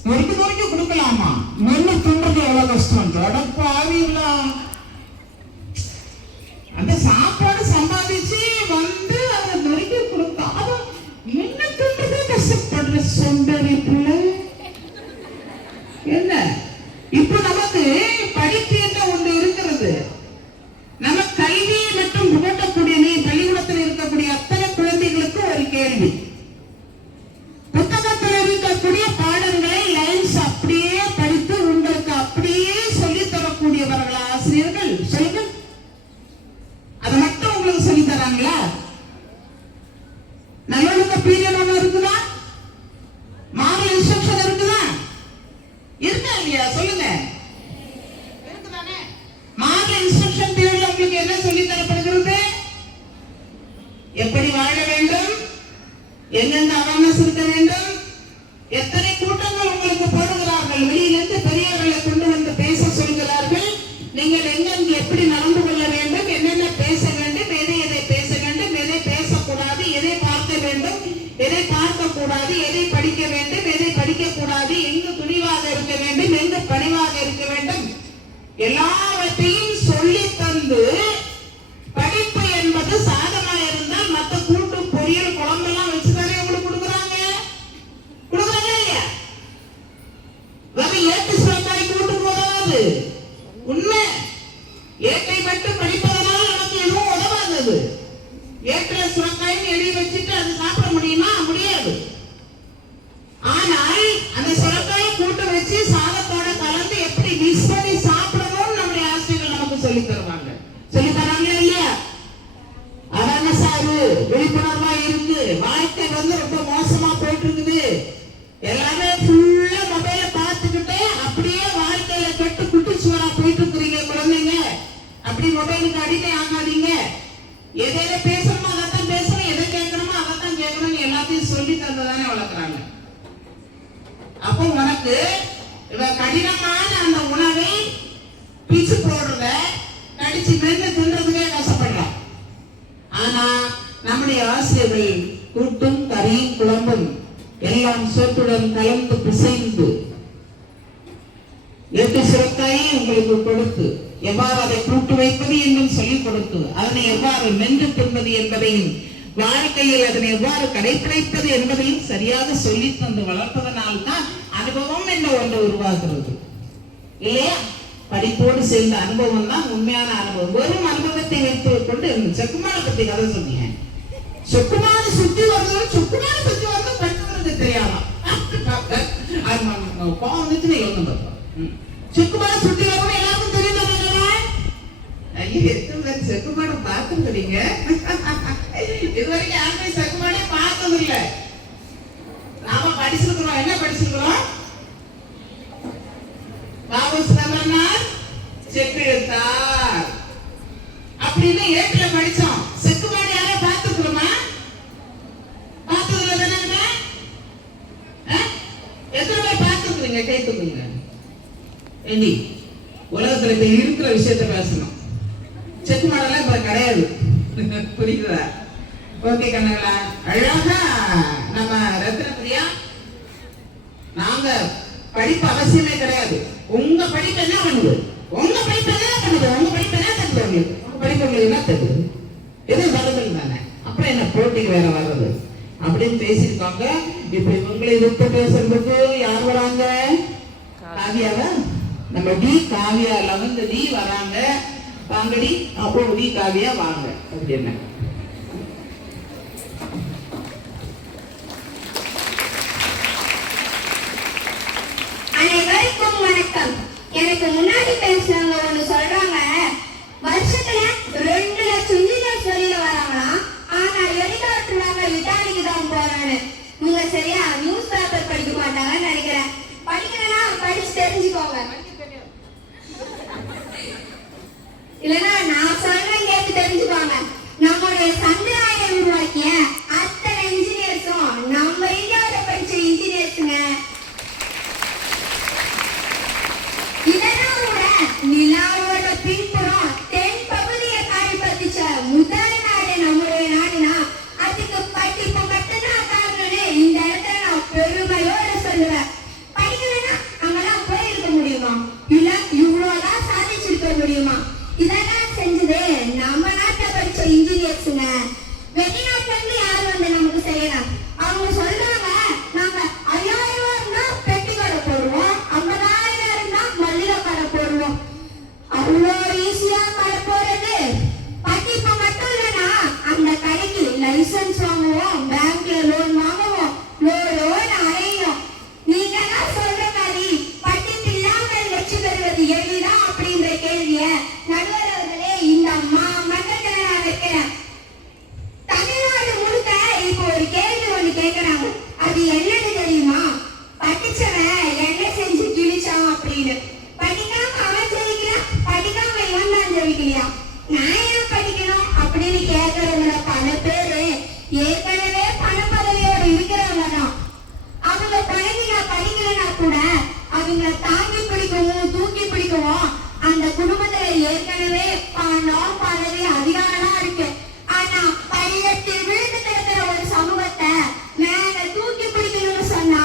நொறுக்கு கொடுக்கலாமா? நெல்லு தின்றது எவ்வளவு கஷ்டம். அடப்பாவிலாம் அந்த சாப்பாடு சம்பாதிச்சு வந்து அதை நொறுக்கி கொடுத்தா அதை நெல்லு தின்றது கஷ்டப்படுற சொந்தரி பிள்ளை. என்ன இப்ப நமக்கு படிப்பு என்ன ஒன்று இருக்கிறது. நம்ம கல்வி மற்றும் புகட்டக்கூடிய பள்ளிக்கூடத்தில் இருக்கக்கூடிய அத்தனை குழந்தைகளுக்கு ஒரு கேள்வி. புத்தகத்தில் இருக்கக்கூடிய பாடங்களை லைன்ஸ் அப்படியே படித்து உங்களுக்கு அப்படியே சொல்லி தரக்கூடியவர்களா ஆசிரியர்கள்? சொல்லுங்க, அதை மட்டும் உங்களுக்கு சொல்லி தராங்களா? நல்லொழுக்க பீரியட் இருக்குதா? மாரல் இன்ஸ்ட்ரக்ஷன் இருக்குதா? இருக்கா இல்லையா? சொல்லுங்க, இருக்குதானே? மாரல் இன்ஸ்ட்ரக்ஷன் பீரியட்ல உங்களுக்கு என்ன சொல்லி தரப்படுகிறது? எப்படி வாழ வேண்டும், எங்கெங்க அவேர்னஸ் இருக்க வேண்டும், எத்தனை கூட்டங்கள் உங்களுக்கு போடுகிறார்கள், வெளியிலிருந்து பெரியவர்களை கொண்டு வந்து பேச சொல்கிறார்கள். நீங்கள் எங்கெங்கு எப்படி நடந்து கொள்ள வேண்டும், என்னென்ன பேச வேண்டும், எதை பேச வேண்டும், எதை பேசக்கூடாது, எதை பார்க்க வேண்டும், எதை பார்க்க கூடாது, எதை படிக்க வேண்டும், எதை படிக்க கூடாது, எங்கு துணிவாக இருக்க வேண்டும், எங்கு பணிவாக இருக்க வேண்டும், எல்லாவற்றையும் சொல்லி தந்து படிப்பு என்பது சாதமா இருந்தால் மற்ற கூட்டு பொரியல் குழம்பெல்லாம் வச்சுதானே உங்களுக்கு கொடுக்குறாங்க இல்லையா? வெறும் ஏட்டு சுரக்காய் கூட்டு போதாது. உண்மை, ஏட்டை மட்டும் படிப்பதனால் நமக்கு எதுவும் உதவாது. ஏட்டுல சுரக்காய்னு எழுதி வச்சுட்டு அது சாப்பிட முடியுமா? முடியாது. ஆனால் அந்த சுரக்காயை கூட்டு வச்சு சாதத்தோட கலந்து எப்படி மிக்ஸ் பண்ணி சாப்பிடணும்னு நம்முடைய ஆசிரியர்கள் நமக்கு சொல்லி தருவாங்க. உட்கார்ந்து இவ கடினமான அந்த உணவை பிச்சு போடுறத கடிச்சு மென்று தின்றதுக்கே கஷ்டப்படுறான். ஆனா நம்முடைய ஆசிரியர்கள் கூட்டும் கறியும் குழம்பும் எல்லாம் சோற்றுடன் கலந்து பிசைந்து 8 சுரக்காயை உங்களுக்கு கொடுத்து எவ்வாறு அதை கூட்டு வைப்பது என்றும் சொல்லிக் கொடுத்து அதனை எவ்வாறு மென்று தின்பது என்பதையும் வாழ்க்கையில் அதனை எவ்வாறு கடைபிடிப்பது என்பதையும் சரியாக சொல்லி தந்து வளர்ப்பதனால்தான் அனுபவம் என்ற ஒன்று உருவாகிறது இல்லையா? படிப்போடு சேர்ந்த அனுபவம் தான் உண்மையான அனுபவம். வெறும் அனுபவத்தை வைத்துக் கொண்டு செக்குமான பத்தி கதை சொன்னீங்க. செக்குமான சுத்தி வருது, சுக்குமான சுத்தி வருது, படிக்கிறது தெரியாம கோவம் வந்துட்டு யோசனை பார்ப்போம். செக்குமான சுத்தி வரும் எல்லாருக்கும் தெரியும். செக்குமான பார்த்துருக்கீங்க? இதுவரைக்கும் யாருமே செக்குமானே பார்த்தது இல்லை. நாம படிச்சிருக்கிறோம். என்ன படிச்சிருக்கிறோம்? பாபுஸ்தமனார் செக்கெழுத்தார் அப்படின்னு ஏட்டுல படிச்சோம். செக்குமானே யாரை பார்த்துக்கிறோமா? பார்த்ததுல தானே? எத்தனை பேர் பார்த்துக்கிறீங்க? கேட்டுக்கோங்க. ஏண்டி உலகத்துல இப்ப இருக்கிற விஷயத்த பேசணும். செக்கு மாடெல்லாம் இப்ப கிடையாது. புரியுதா? ஓகே கண்ணங்களா, அழகா நம்ம ரத்னபிரியா, நாங்க படிப்பு அவசியமே கிடையாது. உங்க படிப்பு என்ன பண்ணுது? உங்க படிப்பு என்ன பண்ணுது? உங்க படிப்பு என்ன தருது? உங்களுக்கு உங்க படிப்பு உங்களுக்கு என்ன தருது? எதுவும் வருதுன்னு தானே. அப்புறம் என்ன போட்டிக்கு வேற வர்றது அப்படின்னு பேசியிருக்காங்க. இப்ப இவங்களை எதிர்த்து பேசுறதுக்கு யார் வராங்க? காவியாவா? நம்ம டி காவியா 11th டி வராங்க. வாங்கடி. அப்போ டி காவியா வாங்க அப்படின்னு. அனைவருக்கும் வணக்கம். எனக்கு முன்னாடி பேசுறவங்க ஒண்ணு சொல்றாங்க, வருஷத்துல 2 லட்சம் இன்ஜினியர்ஸ் வெளியில வராங்களா, ஆனா ஹெலிகாப்டர்லாங்க இட்டாலிக்கு தான் போறான்னு. நீங்க சரியா நியூஸ் பேப்பர் படிக்க மாட்டாங்கன்னு நினைக்கிறேன். படிக்கிறேன்னா படிச்சு தெரிஞ்சுக்கோங்க. இல்லைன்னா நான் சொல்றேன் கேட்டு தெரிஞ்சுக்கோங்க. நம்முடைய சந்திராயன் உருவாக்கிய அத்தனை இன்ஜினியர்ஸும் நம்ம இந்தியாவில படிச்ச இன்ஜினியர்ஸுங்க. இதெல்லாம் கூட நிலாவோட பின்புறம் தென் பகுதியை கைப்பற்றிச்ச முதல் நாடு நம்முடைய நாடுனா அதுக்கு படிப்பு மட்டும்தான் காரணம்னு இந்த இடத்துல நான் பெருமையோட சொல்லுவேன். படிக்கலன்னா அங்கெல்லாம் போயிருக்க முடியுமா? இல்ல இவ்வளவுதான் சாதிச்சிருக்க முடியுமா? இதெல்லாம் செஞ்சது நம்ம நாட்டுல படிச்ச இன்ஜினியர்ஸுங்க. வெளிநாட்டுல இருந்து யாரு வந்து நமக்கு செய்யலாம்? அவங்க சொல்றாங்க, நாங்க 5000 இருந்தா பெட்டி கடை போடுவோம், 50,000 இருந்தா மல்லிகை கடை போடுவோம். அவ்வளோ ஈஸியா கடை போறது. படிப்பு மட்டும் இல்லைன்னா அந்த கடைக்கு லைசன்ஸ் வாங்குவோம், பேங்க்ல லோன் வாங்குவோம், லோன் அடையும். நீங்க எல்லாம் சொல்ற மாதிரி படிப்பு இல்லாமல் வெற்றி பெறுவது எளிதா அப்படின்ற கேள்விய நடுவர் அவர்களே இந்த மன்றத்துல நான் வைக்கிறேன். தமிழ்நாடு முழுக்க இப்போ ஒரு கேள்வி ஒண்ணு கேட்கிறாங்க. அது என்னன்னு தெரியுமா? படிச்சவன் என்ன செஞ்சு கிழிச்சான் அப்படின்னு. படிக்காம அவன் ஜெயிக்கிறான், படிக்காம இவன் தான் ஜெயிக்கலையா? நான் ஏன் படிக்கணும் அப்படின்னு கேட்கறவங்க பல பேரு ஏற்கனவே பண பதவியோடு இருக்கிறவங்க தான். அவங்க குழந்தைங்க படிக்கலன்னா கூட அவங்கள தாங்கி பிடிக்கவும் தூக்கி பிடிக்கவும் அந்த குடும்பத்துல ஏற்கனவே பணம் பதவி அதிகாரம் இருக்கு. ஆனா பள்ளத்தில் விழுந்து கிடக்கிற ஒரு சமூகத்தை மேல தூக்கி பிடிக்கணும்னு சொன்னா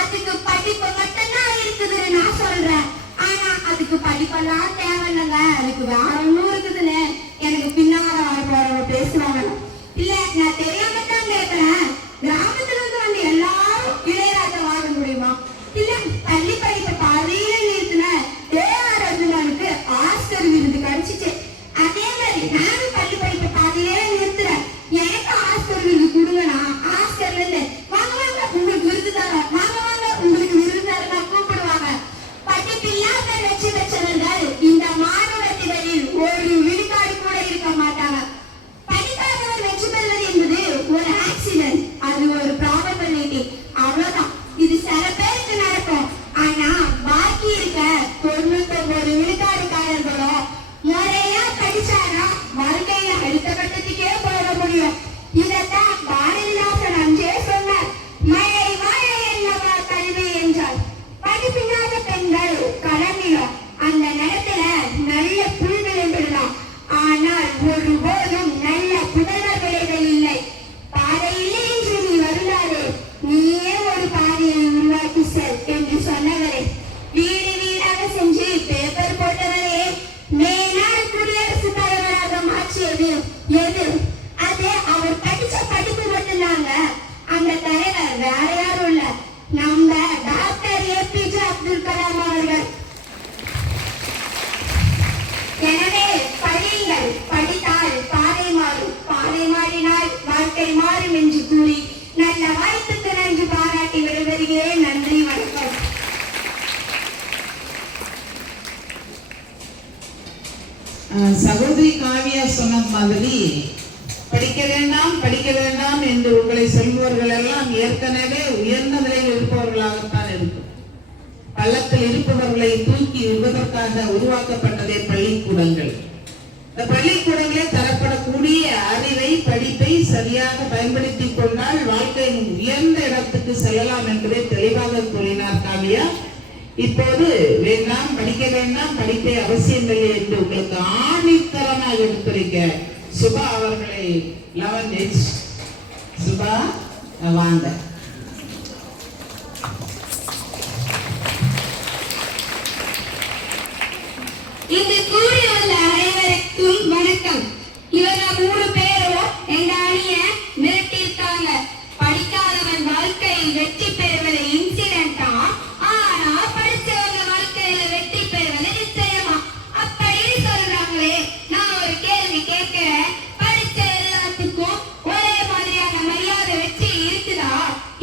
அதுக்கு படிப்பு மட்டும்தான் இருக்குதுன்னு நான் சொல்றேன். ஆனா அதுக்கு படிப்பெல்லாம் தேவையில்லைங்க, அதுக்கு வேற ஒன்றும் இருக்குதுன்னு எனக்கு பின்னால வரப்போறவங்க பேசுவாங்க. இல்ல நான் தெரியாம தான் கேட்கிறேன், கிராமத்துல இருந்து வந்து எல்லாரும் இளையராஜா வாழ முடியுமா? இல்ல பள்ளி படிப்பை பாதியில நிறுத்தின ஏஆர் ரகுமானுக்கு ஆஸ்கர் விருது கிடைச்சிச்சு. அதே மாதிரி நானும் பள்ளி கொண்ட தலைவர் வேற யாரும் இல்ல, நம்ம டாக்டர் APJ அப்துல் கலாம் அவர்கள். எனவே படியுங்கள், படித்தால் பாதை மாறும், பாதை மாறினால் வாழ்க்கை மாறும் என்று கூறி நல்ல வாய்ப்புக்கு நன்றி பாராட்டி விடைபெறுகிறேன். நன்றி, வணக்கம். சகோதரி காவியா சொன்ன மாதிரி படிக்க வேண்டாம் என்று உங்களை சொல்பவர்கள் எல்லாம் ஏற்கனவே உயர்ந்த நிலையில் இருப்பவர்களாகத்தான் இருக்கும். பள்ளத்தில் இருப்பவர்களை தூக்கி விடுவதற்காக உருவாக்கப்பட்டதே பள்ளிக்கூடங்கள். இந்த பள்ளிக்கூடங்களே தரப்படக்கூடிய அறிவை, படிப்பை சரியாக பயன்படுத்திக் கொண்டால் வாழ்க்கையின் உயர்ந்த இடத்துக்கு செல்லலாம் என்பதை தெளிவாக கூறினார் காவியா. இப்போது வேண்டாம், படிக்க வேண்டாம், படிப்பை அவசியமில்லை என்று உங்களுக்கு ஆணித்தரமாக எடுத்துரைக்க சுபா அவர்களை 11H சுபா வாங்க. இங்கு கூடியுள்ள அனைவருக்கும் வணக்கம். இவங்க 3 பேரும் எங்க அணிய மிரட்டியிருக்காங்க. படிக்காதவன் வாழ்க்கையில் வெற்றி பெறுவது இன்சிடென்டா, ஆனா படிச்சவங்க வாழ்க்கையில வெற்றி பெறுவது நிச்சயமா அப்படி சொல்றாங்களே. நான் ஒரு கேள்வி கேட்கிறேன், படிச்ச எல்லாத்துக்கும் ஒரே மாதிரியான மரியாதை வெற்றி இருக்குதா?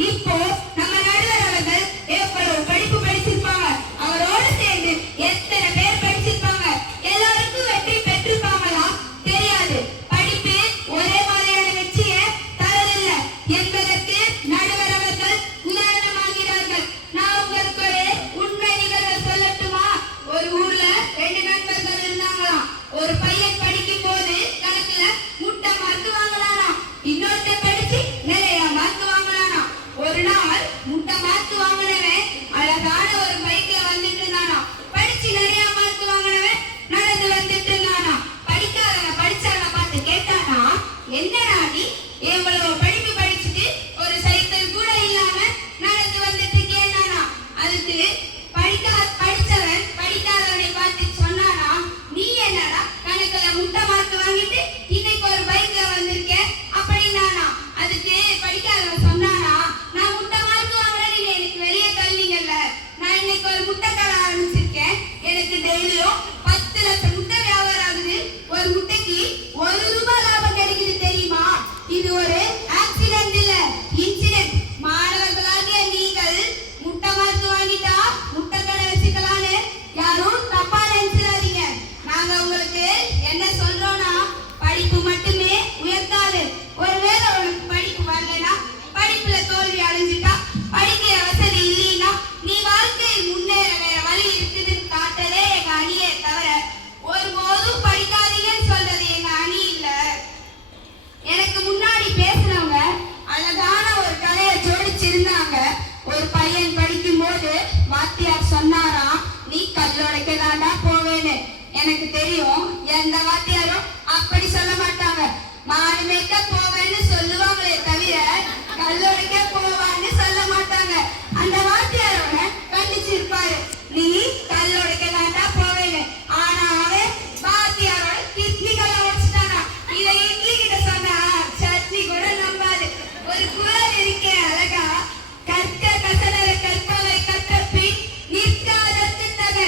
இப்போ நம்ம நடுவர் அவர்கள் எவ்வளவு படிப்பு படிச்சிருப்பாங்க, அவரோடு சேர்ந்து எத்தனை பேர் படிச்சிருப்பாங்க, எல்லாருக்கும் வெற்றி பெற்றிருப்பாங்களா? தெரியாது. படிப்பு ஒரே மாதிரியான வெற்றியை தரதில்லை என்பதற்கு நடுவர் அவர்கள் உதாரணமாகிறார்கள். நான் உங்களுக்கு ஒரு உண்மை நிகழ்வு சொல்லட்டுமா? ஒரு ஊர்ல 2 நண்பர்கள் இருந்தாங்களாம். ஒரு பையன் படிக்கும் போது கணக்குல முட்டை மார்க் வாங்கலானா, இன்னொருத்த படிச்சு நிறைய மார்க் வாங்கலானா. ஒரு நாள் முட்டை மார்க் வாங்கினவன் அழகான ஒரு பைக்ல வந்துட்டு இருந்தானா. படிச்சு நிறைய மார்க் வாங்கினவன் நடந்து வந்துட்டு இருந்தானா. படிக்காதவன் படிச்சவனை பார்த்து கேட்டானா, என்னடா நீ எவ்வளவு படிப்பு படிச்சுட்டு ஒரு சைக்கிள் கூட இல்லாம நடந்து வந்துட்டு இருக்கேன்னா, அதுக்கு படிச்சவன் படிக்காதவனை பார்த்து சொன்னானா, நீ என்னடா கணக்குல முட்டை மார்க் வாங்கிட்டு இன்னைக்கு ஒரு பைக்ல வந்திருக்க அப்படின்னானா. அதுக்கு படிக்காதவன் சொன்னானா, நான் முட்டை மார்க் வாங்கினா நீங்க எனக்கு வெளியே தள்ளிங்கல்ல, நான் இன்னைக்கு ஒரு முட்டை கடை ஆரம்பிச்சிருக்கேன், எனக்கு டெய்லியும் 10 லட்சம் முட்டை வியாபாரம் ஆகுது, ஒரு முட்டைக்கு 1 ரூபாய் லாபம் கிடைக்குது தெரியுமா? இது ஒரு ஆக்சிடென்ட் இல்ல, இன்சிடென்ட். மாணவர்களாகிய நீங்கள் முட்டை மார்க் வாங்கிட்டா முட்டை கடை வச்சுக்கலான்னு யாரும் தப்பா நினைச்சிடாதீங்க. நாங்க உங்களுக்கு என்ன சொல்றோம்னா, படிப்பு மட்டுமே உயர்த்தாது. ஒருவேளை உனக்கு படிப்பு வரலனா, படிப்புல தோல்வி அடைஞ்சிட்டா, படிக்கிற வசதி இல்லைன்னா, நீ வாழ்க்கையில் முன்னேற வேற வழி இருக்குதுன்னு காட்டதே எங்க அணியே தவிர ஒருபோதும் படிக்காதீங்கன்னு சொல்றது எங்க அணி இல்ல. எனக்கு முன்னாடி பேசினவங்க அழகான ஒரு கதையை ஜோடிச்சிருந்தாங்க. ஒரு பையன் படிக்கும் போது வாத்தியார் சொன்னாராம், நீ கல்லோடைக்க தாண்டா போவேன்னு. எனக்கு தெரியும், எந்த வாத்தியாரும் அப்படி சொல்ல மாட்டாங்க, மாடு மேய்க்க போவேன்னு சொல்லுவாங்களே தவிர கல்லோடைக்க போவான்னு சொல்ல மாட்டாங்க. அந்த வாத்தியாரோட கண்டிச்சிருப்பாரு, நீ கல்லோடைக்க தாண்டா போவேன்னு. ஆனா அவன் வாத்தியாரோட கிட்னிகளை உடைச்சிட்டானா. இதை இட்லி கிட்ட சொன்னா சட்னி கூட நம்பாது. ஒரு குரல் இருக்கே அழகா, கற்க கசடர கற்பவை கற்றபின் நிற்காதற்கு தக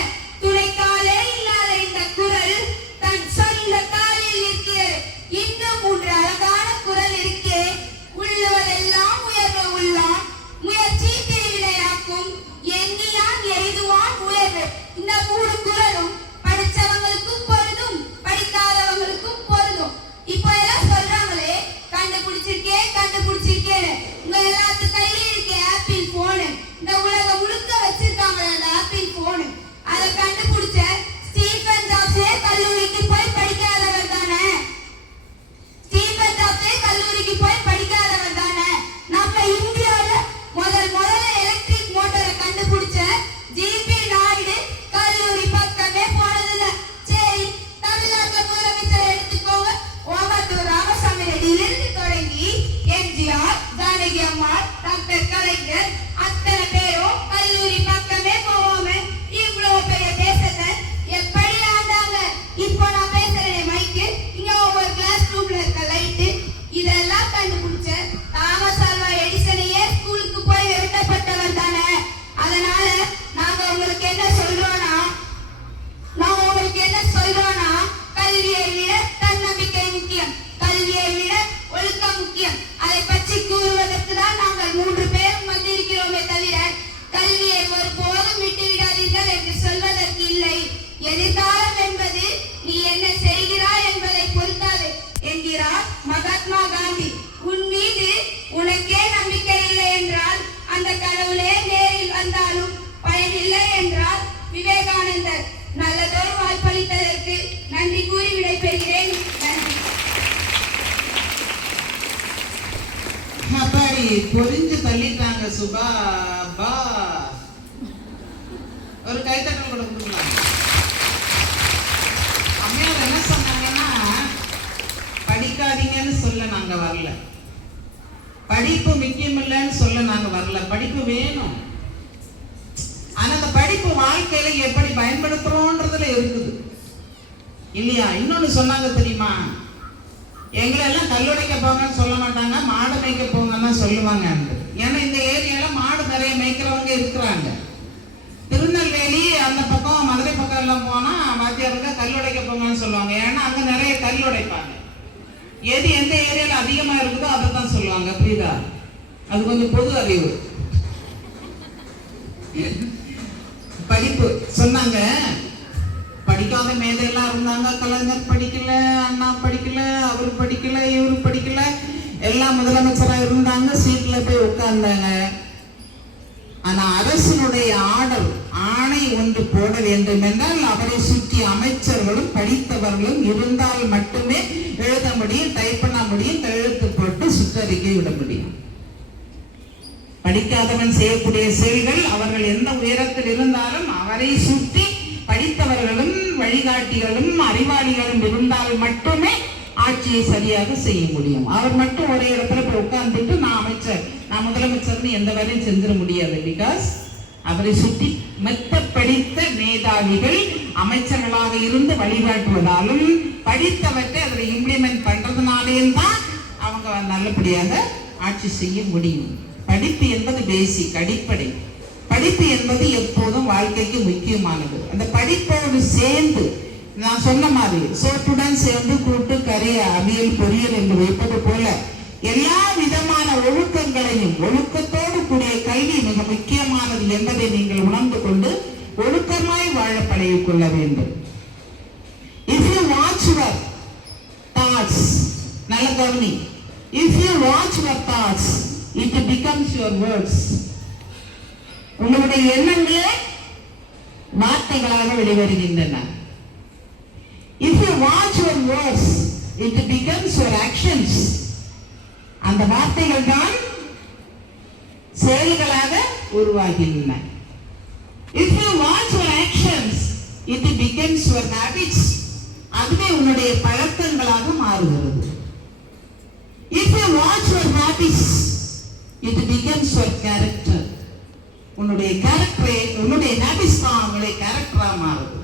துணைக்காலே இல்லாத இந்த குரல் தன் சொந்த காலில் நிற்கிறது. இன்னும் 3 அழகான குரல் இருக்கே, உள்ளவரெல்லாம் உயர்வு உள்ளான், முயற்சி திருவினையாக்கும், எண்ணியான் எய்துவான் உயர்வு. இந்த 3 குரலும் படிச்சவங்களுக்கும் பொருந்தும், படிக்காதவங்களுக்கும் பொருந்தும். இப்போ எல்லாம் சொல்றாங்களே கண்டுபிடிச்சிருக்கேன்னு, உங்க எல்லாத்து கையிலும் இருக்க ஆப்பிள் போனு, இந்த உலகம் முழுக்க வச்சிருக்காங்க அந்த ஆப்பிள் போனு. அதை கண்டுபிடிச்ச ஸ்டீஃபன் ஜாப்ஸே கல்லூரிக்கு போய் படிக்காதவர் தானே. ஸ்டீஃபன் ஜாப்ஸே கல்லூரிக்கு போய் படிக்காதவர் தானே. நம்ம இந்தியாவில முதல்ல எலக்ட்ரிக் மோட்டாரை கண்டுபிடிச்ச ஜிபி நாயுடு கல்லூரி பக்கமே போனதில்ல. சரி, தமிழ்நாட்டுல முதலமைச்சர் எடுத்துக்கோங்க, ஓமத்தூர் ராமசாமி ரெட்டியிலிருந்து தொடங்கி எம்ஜிஆர், ஜானகி அம்மா, டாக்டர் கலைஞர் அத்தனை பேரும் கல்லூரி பக்கமே போவாம இவ்வளவு பெரிய தேசத்தை எப்படி ஆண்டாங்க. இப்போ நான் பேசுறேன் மைக்கு, இங்க ஒவ்வொரு கிளாஸ் ரூம்ல இருக்க லைட்டு, இதெல்லாம் கண்டுபிடிச்ச தாமஸ் ஆல்வா எடிசனையே மாதிரி பொறிஞ்சு தள்ளிட்டாங்க. சுபா பா ஒரு கைத்தட்டல் கூட கொடுக்கலாம். அம்மையார் என்ன சொன்னாங்கன்னா, படிக்காதீங்கன்னு சொல்ல நாங்க வரல, படிப்பு முக்கியம் இல்லைன்னு சொல்ல நாங்க வரல, படிப்பு வேணும். ஆனா அந்த படிப்பு வாழ்க்கையில எப்படி பயன்படுத்துறோன்றதுல இருக்குது இல்லையா? இன்னொன்னு சொன்னாங்க தெரியுமா, எங்களை எல்லாம் கல்லுடைக்க போங்கன்னு சொல்ல மாட்டாங்க, மாடு மேய்க்க போங்கன்னு சொல்லுவாங்க. ஏன்னா இந்த ஏரியால மாடு நிறைய மேய்க்கிறவங்க இருக்கிறாங்க. திருநெல்வேலி அந்த பக்கம் மதுரை பக்கம் எல்லாம் போனா வாத்தியாருக்கு கல்லுடைக்க போங்கன்னு சொல்லுவாங்க. ஏன்னா அங்க நிறைய கல் உடைப்பாங்க. எது எந்த ஏரியால அதிகமா இருக்குதோ அதை தான் சொல்லுவாங்க. புரியுதா? அது கொஞ்சம் பொது அறிவு. படிப்பு சொன்னாங்க, படிக்காத மேதையெல்லாம் இருந்தாங்க. கலைஞர் படிக்கல, அண்ணா படிக்கல, அவரு படிக்கல, இவரு படிக்கல, எல்லாம் முதலமைச்சரா இருந்தாங்க, சீட்ல போய் உட்கார்ந்தாங்க. ஆனா அரசனுடைய ஆணை ஒன்று போட வேண்டும் என்றால் அவரை சுற்றி அமைச்சர்களும் படித்தவர்களும் இருந்தால் மட்டுமே எழுத முடியும், டைப் பண்ண முடியும், கையெழுத்து போட்டு சுற்றறிக்கை விட முடியும். படிக்காதவன் செய்யக்கூடிய செயல்கள், அவர்கள் எந்த உயரத்தில் இருந்தாலும் அவரை சுற்றி படித்தவர்களும் வழிகாட்டிகளும் அறிவாளிகளும் இருந்தால் மட்டுமே ஆட்சியை சரியாக செய்ய முடியும். அவர் மட்டும் ஒரே இடத்துல போய் உட்கார்ந்துட்டு நான் அமைச்சர், நான் முதலமைச்சர்னு எந்த வேலையும் செஞ்சிட முடியாது. பிகாஸ் அவரை சுற்றி மெத்த படித்த மேதாவிகள் அமைச்சர்களாக இருந்து வழிகாட்டுவதாலும் படித்தவற்றை அதில் இம்ப்ளிமெண்ட் பண்றதுனாலேயும் தான் அவங்க நல்லபடியாக ஆட்சி செய்ய முடியும். படிப்பு என்பது பேசிக், அடிப்படை. படிப்பு என்பது எப்போதும் வாழ்க்கைக்கு முக்கியமானது. அந்த படிப்போடு சேர்ந்து நான் சொன்ன மாதிரி சோற்றுடன் சேர்ந்து கூட்டு கறி அவியல் பொரியல் என்று வைப்பது போல எல்லா விதமான ஒழுக்கங்களையும், ஒழுக்கத்தோடு கூடிய கல்வி மிக முக்கியமானது என்பதை நீங்கள் உணர்ந்து கொண்டு ஒழுக்கமாய் வாழ பழகிக் கொள்ள வேண்டும். If you watch your thoughts, நல்ல கவனி, if you watch your thoughts, it becomes your words. உங்களுடைய எண்ணங்களே வார்த்தைகளாக வெளிவருகின்றன. If you watch your words, it becomes your actions. அந்த வார்த்தைகள் தான் செயல்களாக உருவாகின்றன. If you watch your actions, it becomes your habits. அதுவே உன்னுடைய பழக்கங்களாக மாறுகிறது. If you watch your habits, it becomes your character. உன்னுடைய கேரக்டரை, உன்னுடைய ஹேபிட்ஸ் தான் உங்களுடைய கேரக்டரா மாறுது.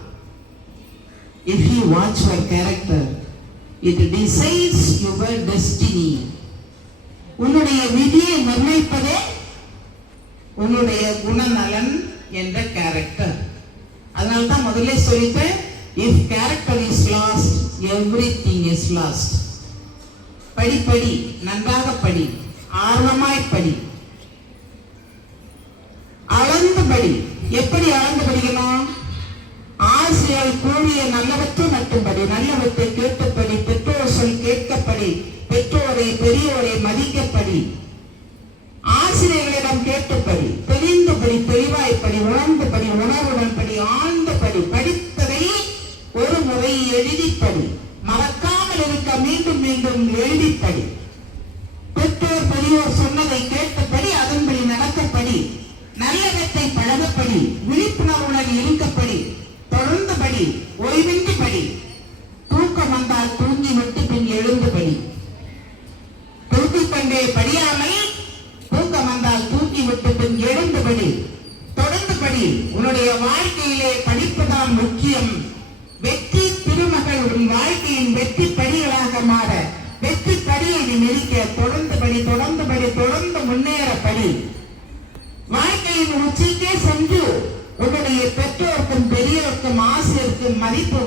If you watch your character, it decides your destiny. உன்னுடைய விதியை நிர்ணயிப்பதே உன்னுடைய குணநலன் என்ற கேரக்டர். அதனால தான் முதல்ல சொல்லிட்டேன், if character is lost, everything is lost. படி, நன்றாக படி, ஆர்வமாய் படி, அளந்து படி. எப்படி அளந்து படிக்கணும்? ஆசிரியர் கூறிய நல்லவற்றை மட்டும்படி, நல்லவற்றை கேட்டபடி, பெற்றோர் சொல் கேட்கப்படி, பெற்றோரை பெரியோரை மதிக்கப்படி, ஆசிரியர்களிடம் கேட்டபடி, தெரிந்தபடி, தெளிவாய்ப்படி, உணர்ந்தபடி, உணர்வுடன் படி, ஆழ்ந்தபடி, படித்ததை ஒரு முறை எழுதிப்படி, மறக்காமல் இருக்க மீண்டும் மீண்டும் எழுதிப்படி, பெற்றோர் பெரியோர் சொன்னதை கேட்டபடி, அதன்படி நடக்கப்படி, நல்லவற்றை பழகப்படி, விழிப்புணர்வுடன் இருக்கப்படி, தொடர்ந்து படி, ஓய்வின்றி படி, தூக்கம் வந்தால் தூங்கி விட்டு பின் எழுந்து படி, தூக்கிக் கொண்டே படியாமல் தூக்கம் வந்தால் தூக்கி விட்டு பின் எழுந்து படி, தொடர்ந்து படி. உன்னுடைய வாழ்க்கையிலே படிப்புதான் முக்கியம். வெற்றி திருமகள் உன் வாழ்க்கையின் வெற்றி படிகளாக மாற, வெற்றி படியை நீ நெருக்க தொடர்ந்து படி, தொடர்ந்து படி, தொடர்ந்து முன்னேற படி. வாழ்க்கையின் உச்சிக்கே சென்று உன்னுடைய பெற்றோருக்கும் பெரியோருக்கும் ஆசிரியருக்கும் மதிப்பு